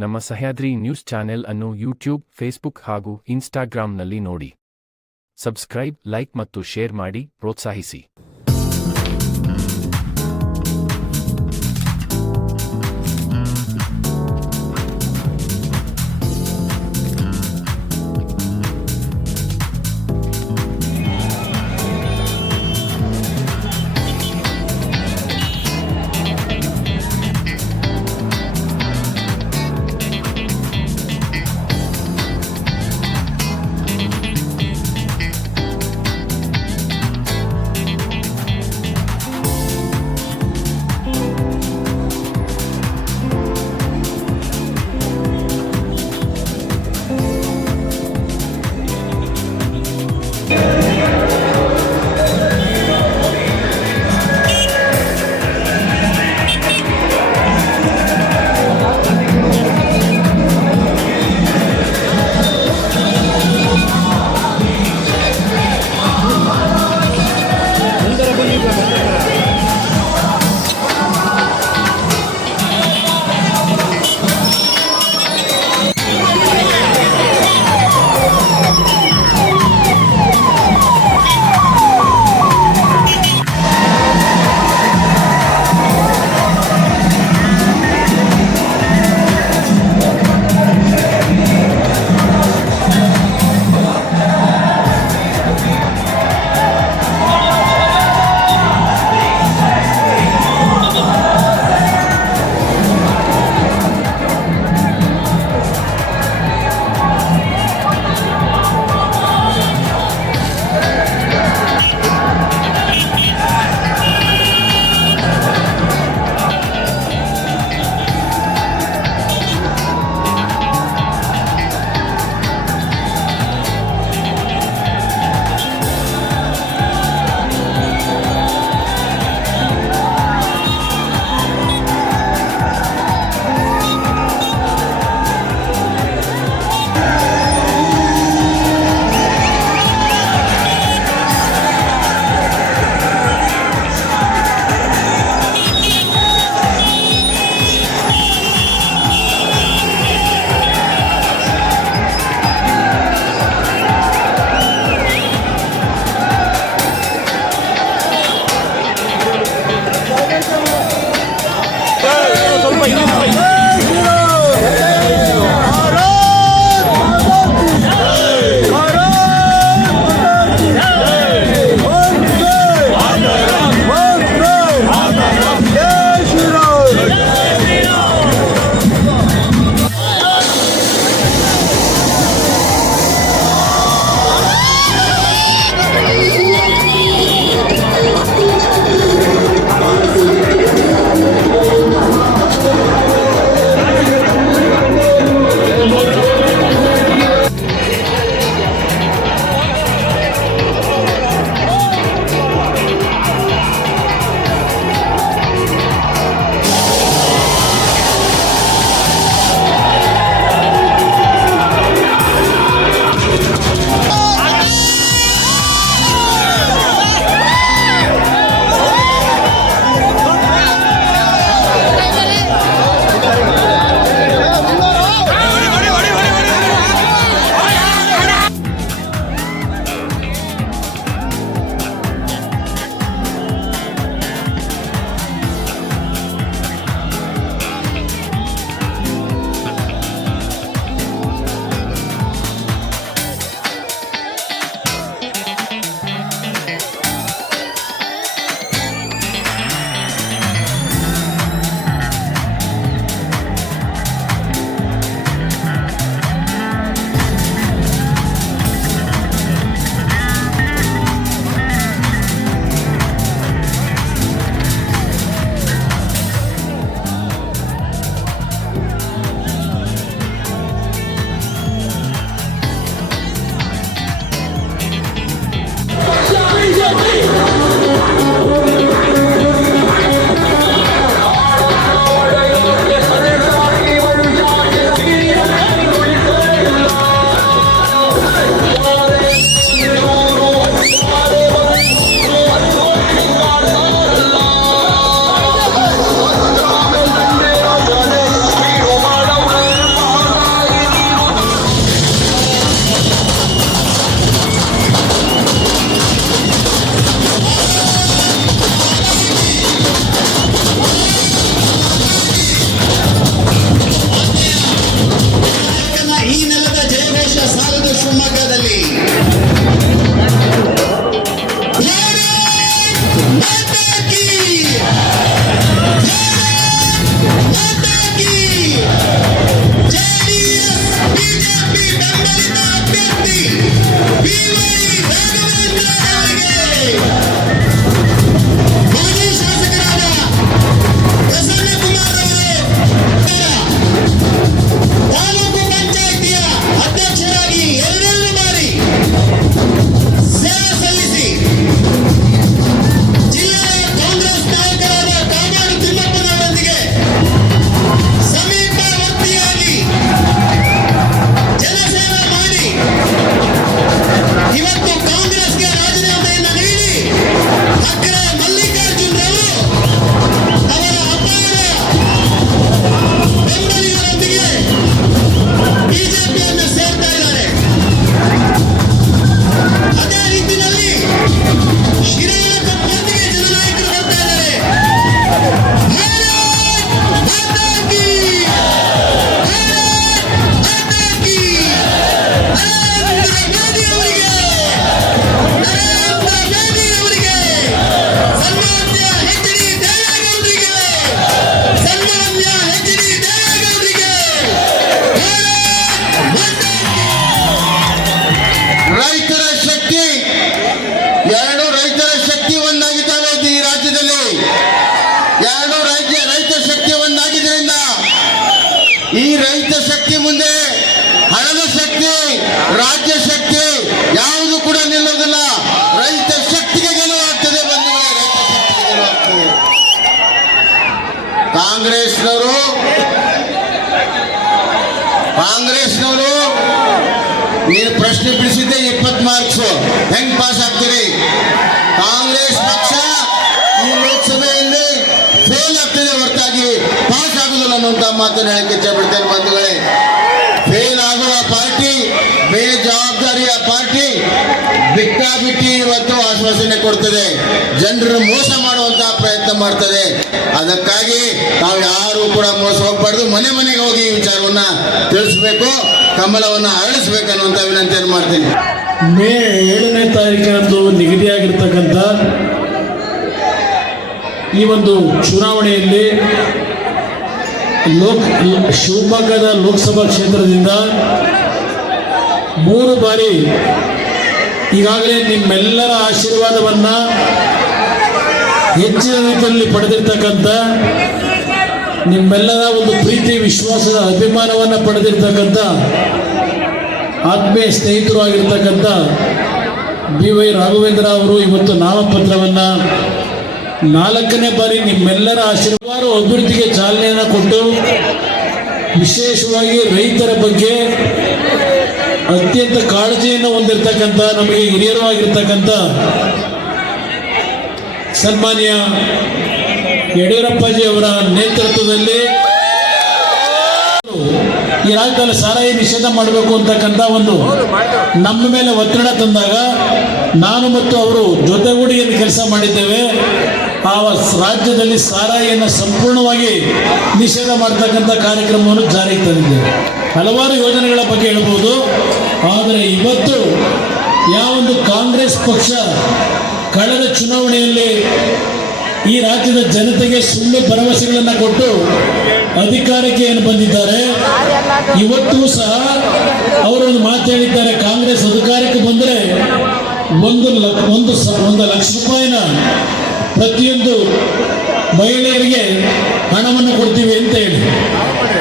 ನಮ್ಮ Sahyadri news channel ಅನ್ನು YouTube, Facebook ಹಾಗೂ ಇನ್ಸ್ಟಾಗ್ರಾಂನಲ್ಲಿ ನೋಡಿ. ಸಬ್ಸ್ಕ್ರೈಬ್, ಲೈಕ್ ಮತ್ತು ಶೇರ್ ಮಾಡಿ ಪ್ರೋತ್ಸಾಹಿಸಿ. ಶಕ್ತಿ ಮುಂದೆ ಹಣದ ಶಕ್ತಿ, ರಾಜ್ಯ ಶಕ್ತಿ ಯಾವುದು ಕೂಡ ನಿಲ್ಲೋದಿಲ್ಲ. ರೈತ ಶಕ್ತಿಗೆ ಗೆಲುವಾಗ್ತದೆ ಬಂಧುಗಳೇ, ರೈತ ಶಕ್ತಿಗೆ ಗೆಲುವಾಗ್ತದೆ. ಕಾಂಗ್ರೆಸ್ನವರು ನೀನು ಪ್ರಶ್ನೆ ಬಿಡಿಸಿದ್ದೆ 20 ಮಾರ್ಕ್ಸ್ ಹೆಂಗ್ ಪಾಸ್ ಆಗ್ತೀರಿ? ಕಾಂಗ್ರೆಸ್ ಪಕ್ಷ ಈ ಲೋಕಸಭೆಯಲ್ಲಿ ಫೇಲ್ ಆಗ್ತದೆ ಹೊರತಾಗಿ ಪಾಸ್ ಆಗುದಿಲ್ಲ ಅನ್ನುವಂತ ಮಾತನ್ನು ಹೇಳಕ್ಕೆ ಇಚ್ಛೆ ಬಿಡ್ತೇನೆ ಬಂಧುಗಳೇ. ಫೇಲ್ ಆಗುವ ಪಾರ್ಟಿ, ಬೇಜವಾಬ್ದಾರಿಯ ಪಾರ್ಟಿ ಬಿಟ್ಟಿ ಇವತ್ತು ಆಶ್ವಾಸನೆ ಕೊಡ್ತದೆ, ಜನರನ್ನು ಮೋಸ ಮಾಡುವಂತಹ ಪ್ರಯತ್ನ ಮಾಡ್ತದೆ. ಅದಕ್ಕಾಗಿ ನಾವು ಯಾರು ಕೂಡ ಮೋಸ ಹೋಗ್ಬಾರ್ದು. ಮನೆ ಮನೆಗೆ ಹೋಗಿ ಈ ವಿಚಾರವನ್ನ ತಿಳಿಸ್ಬೇಕು, ಕಮಲವನ್ನ ಅರಳಿಸ್ಬೇಕನ್ನುವಂತ ವಿನಂತಿಯನ್ನು ಮಾಡ್ತೀನಿ. ಮೇ 7ನೇ ತಾರೀಕಿನಂದು ನಿಗದಿಯಾಗಿರ್ತಕ್ಕಂಥ ಈ ಒಂದು ಚುನಾವಣೆಯಲ್ಲಿ ಶಿವಮೊಗ್ಗದ ಲೋಕಸಭಾ ಕ್ಷೇತ್ರದಿಂದ 3 ಬಾರಿ ಈಗಾಗಲೇ ನಿಮ್ಮೆಲ್ಲರ ಆಶೀರ್ವಾದವನ್ನ ಹೆಚ್ಚಿನ ರೀತಿಯಲ್ಲಿ ಪಡೆದಿರ್ತಕ್ಕಂಥ, ನಿಮ್ಮೆಲ್ಲರ ಒಂದು ಪ್ರೀತಿ ವಿಶ್ವಾಸದ ಅಭಿಮಾನವನ್ನು ಪಡೆದಿರ್ತಕ್ಕಂಥ ಆತ್ಮೀಯ ಸ್ನೇಹಿತರು ಆಗಿರ್ತಕ್ಕಂಥ BY ರಾಘವೇಂದ್ರ ಅವರು ಇವತ್ತು ನಾಮಪತ್ರವನ್ನು 4ನೇ ಬಾರಿ ನಿಮ್ಮೆಲ್ಲರ ಆಶೀರ್ವಾದ ಅಭಿವೃದ್ಧಿಗೆ ಚಾಲನೆಯನ್ನು ಕೊಟ್ಟು ವಿಶೇಷವಾಗಿ ರೈತರ ಬಗ್ಗೆ ಅತ್ಯಂತ ಕಾಳಜಿಯನ್ನು ಹೊಂದಿರತಕ್ಕಂಥ ನಮಗೆ ಹಿರಿಯರು ಆಗಿರ್ತಕ್ಕಂಥ ಸನ್ಮಾನ್ಯ ಯಡಿಯೂರಪ್ಪಾಜಿ ಅವರ ನೇತೃತ್ವದಲ್ಲಿ ಈ ರಾಜ್ಯದಲ್ಲಿ ಸಾರಾಯಿ ನಿಷೇಧ ಮಾಡಬೇಕು ಅಂತಕ್ಕಂಥ ಒಂದು ನಮ್ಮ ಮೇಲೆ ಒತ್ತಡ ತಂದಾಗ ನಾನು ಮತ್ತು ಅವರು ಜೊತೆಗೂಡಿ ಏನು ಕೆಲಸ ಮಾಡಿದ್ದೇವೆ. ಆ ರಾಜ್ಯದಲ್ಲಿ ಸಾರಾಯಿಯನ್ನು ಸಂಪೂರ್ಣವಾಗಿ ನಿಷೇಧ ಮಾಡತಕ್ಕಂಥ ಕಾರ್ಯಕ್ರಮವನ್ನು ಜಾರಿಗೆ ತಂದಿದ್ದೇವೆ. ಹಲವಾರು ಯೋಜನೆಗಳ ಬಗ್ಗೆ ಹೇಳ್ಬೋದು. ಆದರೆ ಇವತ್ತು ಯಾವೊಂದು ಕಾಂಗ್ರೆಸ್ ಪಕ್ಷ ಕಳೆದ ಚುನಾವಣೆಯಲ್ಲಿ ಈ ರಾಜ್ಯದ ಜನತೆಗೆ ಸುಳ್ಳು ಭರವಸೆಗಳನ್ನು ಕೊಟ್ಟು ಅಧಿಕಾರಕ್ಕೆ ಏನು ಬಂದಿದ್ದಾರೆ, ಇವತ್ತು ಸಹ ಅವರು ಒಂದು ಮಾತು ಹೇಳಿದ್ದಾರೆ, ಕಾಂಗ್ರೆಸ್ ಅಧಿಕಾರಕ್ಕೆ ಬಂದರೆ 1 ಲಕ್ಷ ರೂಪಾಯಿನ ಪ್ರತಿಯೊಂದು ಮಹಿಳೆಯರಿಗೆ ಹಣವನ್ನು ಕೊಡ್ತೀವಿ ಅಂತ ಹೇಳಿ.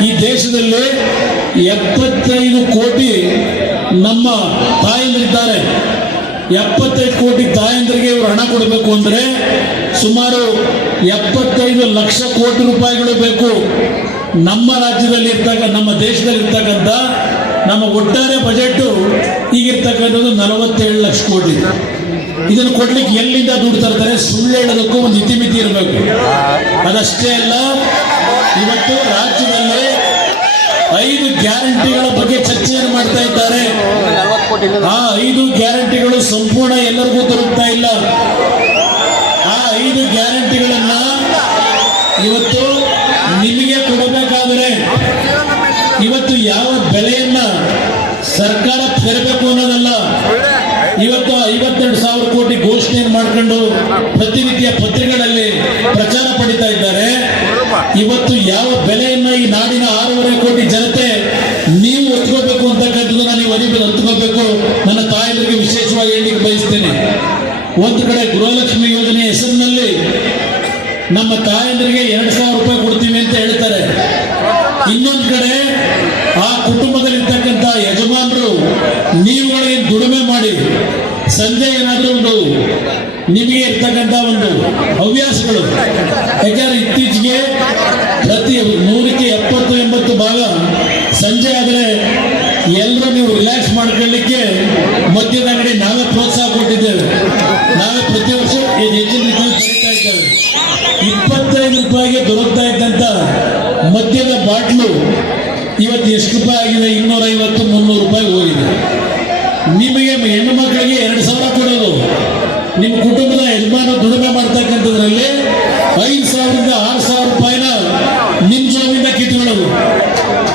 ಈ ದೇಶದಲ್ಲಿ 75 ಕೋಟಿ ನಮ್ಮ ತಾಯಂದಿರಿದ್ದಾರೆ. 75 ಕೋಟಿ ತಾಯಂದಿರಿಗೆ ಇವರು ಹಣ ಕೊಡಬೇಕು ಅಂದರೆ ಸುಮಾರು 75 ಲಕ್ಷ ಕೋಟಿ ರೂಪಾಯಿಗಳು ಬೇಕು. ನಮ್ಮ ರಾಜ್ಯದಲ್ಲಿ ನಮ್ಮ ದೇಶದಲ್ಲಿ ಇರ್ತಕ್ಕಂಥ ನಮ್ಮ ಒಟ್ಟಾರೆ ಬಜೆಟ್ ಈಗಿರ್ತಕ್ಕಂಥದ್ದು 47 ಲಕ್ಷ ಕೋಟಿ. ಇದನ್ನು ಕೊಡ್ಲಿಕ್ಕೆ ಎಲ್ಲಿಂದ ದುಡ್ಡು ತರ್ತಾರೆ? ಸುಳ್ಳು ಹೇಳೋದಕ್ಕೂ ಒಂದು ಇತಿಮಿತಿ ಇರಬೇಕು. ಅದಷ್ಟೇ ಅಲ್ಲ, ಇವತ್ತು ರಾಜ್ಯದಲ್ಲಿ 5 ಗ್ಯಾರಂಟಿಗಳ ಬಗ್ಗೆ ಚರ್ಚೆಯನ್ನು ಮಾಡ್ತಾ ಇದ್ದಾರೆ. ಆ 5 ಗ್ಯಾರಂಟಿಗಳು ಸಂಪೂರ್ಣ ಎಲ್ಲರಿಗೂ ತಲುಪ್ತಾ ಇಲ್ಲ. ಆ 5 ಗ್ಯಾರಂಟಿಗಳನ್ನ ಇವತ್ತು ನಿಮಗೆ ಕೊಡಬೇಕಾದರೆ ಇವತ್ತು ಯಾವ ಬೆಲೆಯನ್ನ ಸರ್ಕಾರ ತೆರಬೇಕು ಅನ್ನೋದಲ್ಲ. ಇವತ್ತು 52,000 ಕೋಟಿ ಘೋಷಣೆಯನ್ನು ಮಾಡ್ಕೊಂಡು ಪ್ರತಿನಿತ್ಯ ಪತ್ರಿಕೆಗಳಲ್ಲಿ ಪ್ರಚಾರ ಪಡಿತಾ ಇದ್ದಾರೆ. ಇವತ್ತು ಯಾವ ಬೆಲೆಯನ್ನ ಈ ನಾಡಿನ 6.5 ಕೋಟಿ ಜನತೆ ನೀವು ಒತ್ಕೋಬೇಕು ಅಂತಕ್ಕಂಥದ್ದನ್ನ ನೀವು ಹಂಚ್ಕೋಬೇಕು. ನನ್ನ ತಾಯಂದಿರಿಗೆ ವಿಶೇಷವಾಗಿ ಹೇಳಲಿಕ್ಕೆ ಬಯಸ್ತೇನೆ. ಒಂದು ಕಡೆ ಗೃಹಲಕ್ಷ್ಮಿ ಯೋಜನೆ ಹೆಸರಿನಲ್ಲಿ ನಮ್ಮ ತಾಯಂದಿರಿಗೆ 2,000 ರೂಪಾಯಿ ಕೊಡ್ತೀವಿ ಅಂತ ಹೇಳ್ತಾರೆ. ಇನ್ನೊಂದು ಕಡೆ ಆ ಕುಟುಂಬದಲ್ಲಿರ್ತಕ್ಕಂಥ ಯಜಮಾನರು ನೀವುಗಳಿಗೆ ದುಡಿಮೆ ಮಾಡಿ ಸಂಜೆ ಏನಾದರೂ ಒಂದು ನಿಮಗೆ ಇರ್ತಕ್ಕಂಥ ಒಂದು ಹವ್ಯಾಸಗಳು, ಯಾಕಂದ್ರೆ ಇತ್ತೀಚೆಗೆ ಪ್ರತಿ 100ಕ್ಕೆ 70-80 ಭಾಗ ಸಂಜೆ ಆದರೆ ಎಲ್ಲರೂ ನೀವು ರಿಲ್ಯಾಕ್ಸ್ ಮಾಡ್ಕೊಳ್ಳಿಕ್ಕೆ ಮದ್ಯದ ಅಂಗಡಿ ನಾವೇ ಪ್ರೋತ್ಸಾಹ ಕೊಟ್ಟಿದ್ದೇವೆ. ನಾವೇ ಪ್ರತಿ ವರ್ಷ ಹೆಚ್ಚಿನ ರೀತಿಯಲ್ಲಿ ಕರೀತಾ ಇದ್ದೇವೆ. 25 ರೂಪಾಯಿಗೆ ದೊರಕ್ತಾ ಇದ್ದಂಥ ಮದ್ಯದ ಬಾಟ್ಲು ಇವತ್ತು ಎಷ್ಟು ರೂಪಾಯಿ ಆಗಿದೆ? 250-300 ರೂಪಾಯಿ ಹೋಗಿದೆ. ನಿಮಗೆ ಹೆಣ್ಣು ಮಕ್ಕಳಿಗೆ 2,000 ಕೊಡೋದು, ನಿಮ್ಮ ಕುಟುಂಬದ ಯಜಮಾನ ದುಡಿಮೆ ಮಾಡ್ತಕ್ಕಂಥದ್ರಲ್ಲಿ 5,000ರಿಂದ 6,000 ರೂಪಾಯಿನ ನಿಮ್ಮ ಜೋಬಿಂದ ಕಿತ್ಕೊಳ್ಳೋದು.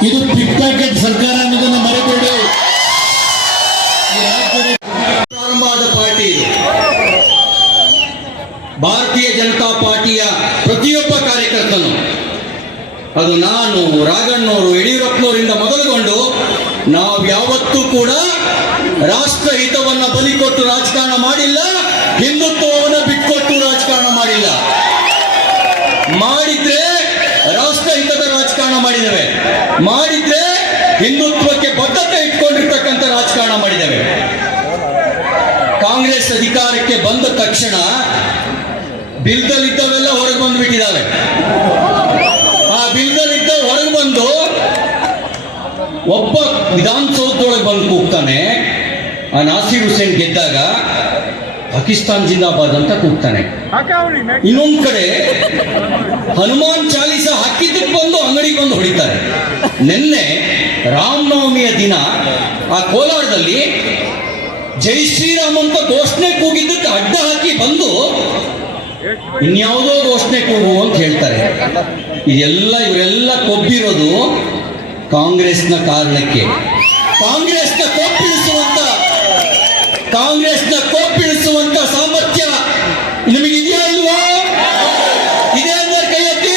ಇದು ಪಿಕ್ ಪ್ಯಾಕೆಟ್ ಸರ್ಕಾರ ಅನ್ನೋದನ್ನು ಮರೆಬೇಡಿ. ಪ್ರಾರಂಭ ಆದ ಪಾರ್ಟಿ ಭಾರತೀಯ ಜನತಾ ಪಾರ್ಟಿಯ ಪ್ರತಿಯೊಬ್ಬ ಕಾರ್ಯಕರ್ತನು, ಅದು ನಾನು, ರಾಘಣ್ಣವರು, ಯಡಿಯೂರಪ್ಪನವರಿಂದ ಮೊದಲುಗೊಂಡು ನಾವು ಯಾವತ್ತೂ ಕೂಡ ರಾಷ್ಟ್ರ ಹಿತವನ್ನ ಬಲಿಕೊಟ್ಟು ರಾಜಕಾರಣ ಮಾಡಿಲ್ಲ, ಹಿಂದುತ್ವವನ್ನು ಬಿಟ್ಕೊಟ್ಟು ರಾಜಕಾರಣ ಮಾಡಿಲ್ಲ. ಮಾಡಿದ್ರೆ ರಾಷ್ಟ್ರ ಹಿತದ ರಾಜಕಾರಣ ಮಾಡಿದ್ದೇವೆ, ಮಾಡಿದ್ರೆ ಹಿಂದುತ್ವಕ್ಕೆ ಬದ್ಧತೆ ಇಟ್ಕೊಂಡಿರ್ತಕ್ಕಂಥ ರಾಜಕಾರಣ ಮಾಡಿದ್ದೇವೆ. ಕಾಂಗ್ರೆಸ್ ಅಧಿಕಾರಕ್ಕೆ ಬಂದ ತಕ್ಷಣ ಬಿಲ್ದಲ್ಲಿದ್ದವೆಲ್ಲ ಹೊರಗೆ ಬಂದ್ಬಿಟ್ಟಿದ್ದಾವೆ. ಆ ಬಿಲ್ದಲ್ಲಿದ್ದ ಹೊರಗೆ ಬಂದು ಒಬ್ಬ ವಿಧಾನಸೌಧದೊಳಗೆ ಬಂದು ಕೂಗ್ತಾನೆ, ಆ ನಾಸೀರ್ ಹುಸೇನ್ ಗೆದ್ದಾಗ ಪಾಕಿಸ್ತಾನ್ ಜಿಂದಾಬಾದ್ ಅಂತ ಕೂಗ್ತಾನೆ. ಇನ್ನೊಂದ್ ಕಡೆ ಹನುಮಾನ್ ಚಾಲೀಸ ಹಾಕಿದ್ದಕ್ಕೆ ಬಂದು ಅಂಗಡಿಗೆ ಬಂದು ಹೊಡಿತಾರೆ. ನಿನ್ನೆ ರಾಮನವಮಿಯ ದಿನ ಆ ಕೋಲಾರದಲ್ಲಿ ಜೈ ಶ್ರೀರಾಮ್ ಅಂತ ಘೋಷಣೆ ಕೂಗಿದ್ದಕ್ಕೆ ಅಡ್ಡ ಹಾಕಿ ಬಂದು ಇನ್ಯಾವುದೋ ಘೋಷಣೆ ಕೂಗು ಅಂತ ಹೇಳ್ತಾರೆ. ಇವರೆಲ್ಲ ಕೊಬ್ಬಿರೋದು ಕಾಂಗ್ರೆಸ್ನ ಕಾರಣಕ್ಕೆ. ಕಾಂಗ್ರೆಸ್ನ ಕೊಪ್ಪಿಳಿಸುವಂತ ಸಾಮರ್ಥ್ಯ ನಿಮಗಿದೆಯಾ ಇಲ್ವಾ? ಇದೆ ಅಂದ್ರೆ ಕೈ ಎತ್ತಿ.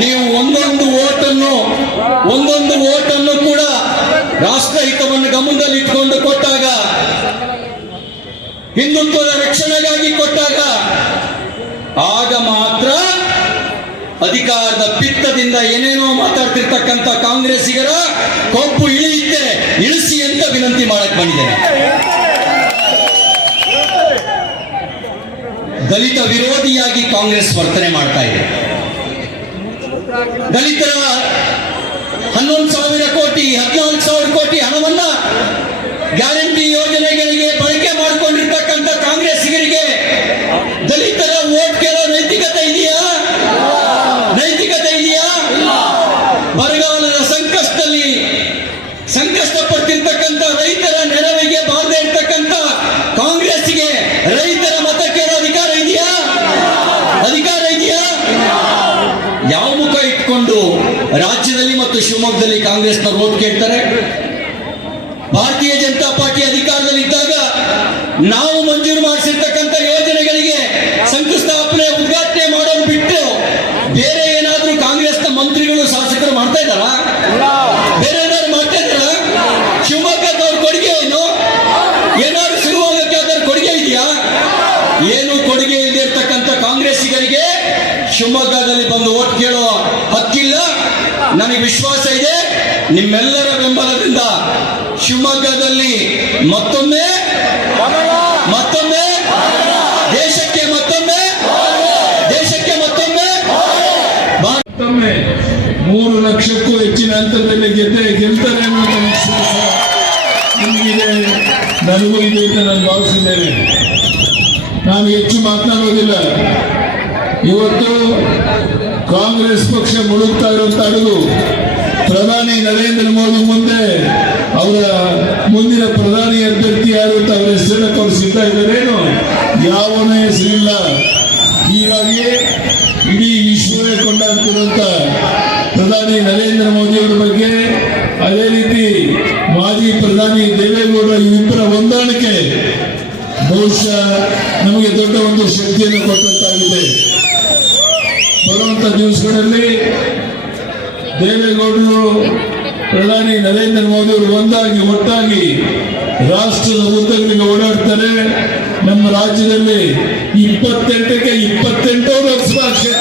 ನೀವು ಒಂದೊಂದು ಓಟನ್ನು ಕೂಡ ರಾಷ್ಟ್ರಹಿತವನ್ನು ಗಮನದಲ್ಲಿ ಇಟ್ಕೊಂಡು ಕೊಟ್ಟಾಗ, ಹಿಂದುತ್ವದ ರಕ್ಷಣೆಗಾಗಿ ಕೊಟ್ಟಾಗ, ಆಗ ಮಾತ್ರ ಅಧಿಕಾರದ ಪಿತ್ತದಿಂದ ಏನೇನೋ ಮಾತಾಡ್ತಿರ್ತಕ್ಕಂಥ ಕಾಂಗ್ರೆಸ್ಸಿಗರ ಕೊಬ್ಬು ಇಳಿಸಿ ಅಂತ ವಿನಂತಿ ಮಾಡಕ್ ಬಂದಿದ್ದೇನೆ. ದಲಿತ ವಿರೋಧಿಯಾಗಿ ಕಾಂಗ್ರೆಸ್ ವರ್ತನೆ ಮಾಡ್ತಾ ಇದೆ. ದಲಿತರ 11,000 ಕೋಟಿ 14,000 ಕೋಟಿ ಹಣವನ್ನ ಗ್ಯಾರಂಟಿ ಯೋಜನೆಗಳಿಗೆ ಬಳಕೆ ಮಾಡಿಕೊಂಡಿರ್ತಕ್ಕಂಥ ಕಾಂಗ್ರೆಸ್ಸಿಗರಿಗೆ ದಲಿತರ ವೋಟ್ ಕೇಳೋ ನೈತಿಕತೆ ಇದೆಯಾ? ಬರಗಾಲದ ಸಂಕಷ್ಟ ಪಡ್ತಿರ್ತಕ್ಕಂಥ ರೈತರ ನೆರವಿಗೆ ಬಾರದೆ ಇರ್ತಕ್ಕಂಥ ಕಾಂಗ್ರೆಸ್ಸಿಗೆ ರೈತರ ಮತ ಕೇಳೋ ಅಧಿಕಾರ ಇದೆಯಾ? ಯಾವ ಮುಖ ಇಟ್ಕೊಂಡು ರಾಜ್ಯದಲ್ಲಿ ಮತ್ತು ಶಿವಮೊಗ್ಗದಲ್ಲಿ ಕಾಂಗ್ರೆಸ್ನ ವೋಟ್ ಕೇಳ್ತಾರೆ? ಭಾರತೀಯ ಜನತಾ ಪಾರ್ಟಿ ಅಧಿಕಾರದಲ್ಲಿ ಇದ್ದಾಗ ನಾವು ಮಂಜೂರು ಮಾಡಿಸಿರ್ತಕ್ಕಂಥ ಯೋಜನೆಗಳಿಗೆ ಶಂಕುಸ್ಥಾಪನೆ ಉದ್ಘಾಟನೆ ಮಾಡೋದು ಬಿಟ್ಟು ಬೇರೆ ಏನಾದ್ರೂ ಕಾಂಗ್ರೆಸ್ನ ಮಂತ್ರಿಗಳು ಶಾಸಕರು ಮಾಡ್ತಾ ಇದ್ದಾರ? ಬೇರೆ ಏನಾದ್ರು ಮಾಡ್ತಾ ಇದ್ದಾರ? ಶಿವಮೊಗ್ಗದವ್ರ ಕೊಡುಗೆ ಏನಾದ್ರು ಶಿವಮೊಗ್ಗಕ್ಕೆ ಯಾವ್ದಾದ್ರು ಕೊಡುಗೆ ಇದೆಯಾ? ಏನು ಕೊಡುಗೆ ಇಲ್ಲದೆ ಇರ್ತಕ್ಕಂಥ ಕಾಂಗ್ರೆಸ್ಸಿಗರಿಗೆ ಶಿವಮೊಗ್ಗದಲ್ಲಿ ಬಂದು ಓಟ್ ಕೇಳೋ ಹಕ್ಕಿಲ್ಲ. ನನಗೆ ವಿಶ್ವಾಸ ಇದೆ, ನಿಮ್ಮೆಲ್ಲರ ಬೆಂಬಲದಿಂದ ಶಿವಮೊಗ್ಗದಲ್ಲಿ ಮತ್ತೊಮ್ಮೆ ದೇಶಕ್ಕೆ ಮತ್ತೊಮ್ಮೆ 3 ಲಕ್ಷಕ್ಕೂ ಹೆಚ್ಚಿನ ಹಂತದಲ್ಲಿ ಗೆಲ್ತಾರೆ ಅನ್ನೋ ವಿಶ್ವಾಸ ನಿಮಗಿದೆ, ನನಗೂ ಇದೆ ಅಂತ ನಾನು ಭಾವಿಸಿದ್ದೇನೆ. ನಾನು ಹೆಚ್ಚು ಮಾತನಾಡೋದಿಲ್ಲ. ಇವತ್ತು ಕಾಂಗ್ರೆಸ್ ಪಕ್ಷ ಮುಳುಗ್ತಾ ಇರುವಂತ ಅಡುಗು ಪ್ರಧಾನಿ ನರೇಂದ್ರ ಮೋದಿ ಮುಂದೆ ಅವರ ಮುಂದಿನ ಪ್ರಧಾನಿ ಅಭ್ಯರ್ಥಿ ಯಾರು ಅಂತ ಅವರ ಹೆಸರನ್ನು ಅವರು ಸಿದ್ಧ ಇದ್ದಾರೇನು? ಯಾವನೇ ಹೆಸರಿಲ್ಲ. ಹೀಗಾಗಿ ಇಡೀ ವಿಶ್ವವೇ ಕೊಂಡಾಡ್ತಿರುವಂತ ಪ್ರಧಾನಿ ನರೇಂದ್ರ ಮೋದಿ ಅವರ ಬಗ್ಗೆ, ಅದೇ ರೀತಿ ಮಾಜಿ ಪ್ರಧಾನಿ ದೇವೇಗೌಡರ ಇಬ್ಬರ ಹೊಂದಾಣಿಕೆ ಬಹುಶಃ ನಮಗೆ ದೊಡ್ಡ ಒಂದು ಶಕ್ತಿಯನ್ನು ಕೊಟ್ಟಂತಾಗಿದೆ. ಬರುವಂತ ದಿವಸಗಳಲ್ಲಿ ದೇವೇಗೌಡರು ಪ್ರಧಾನಿ ನರೇಂದ್ರ ಮೋದಿ ಅವರು ಒಟ್ಟಾಗಿ ರಾಷ್ಟ್ರದ ಉದ್ದಗಲಿಗೆ ಓಡಾಡ್ತಾರೆ. ನಮ್ಮ ರಾಜ್ಯದಲ್ಲಿ 28ಕ್ಕೆ 28 ಲೋಕಸಭಾ ಕ್ಷೇತ್ರ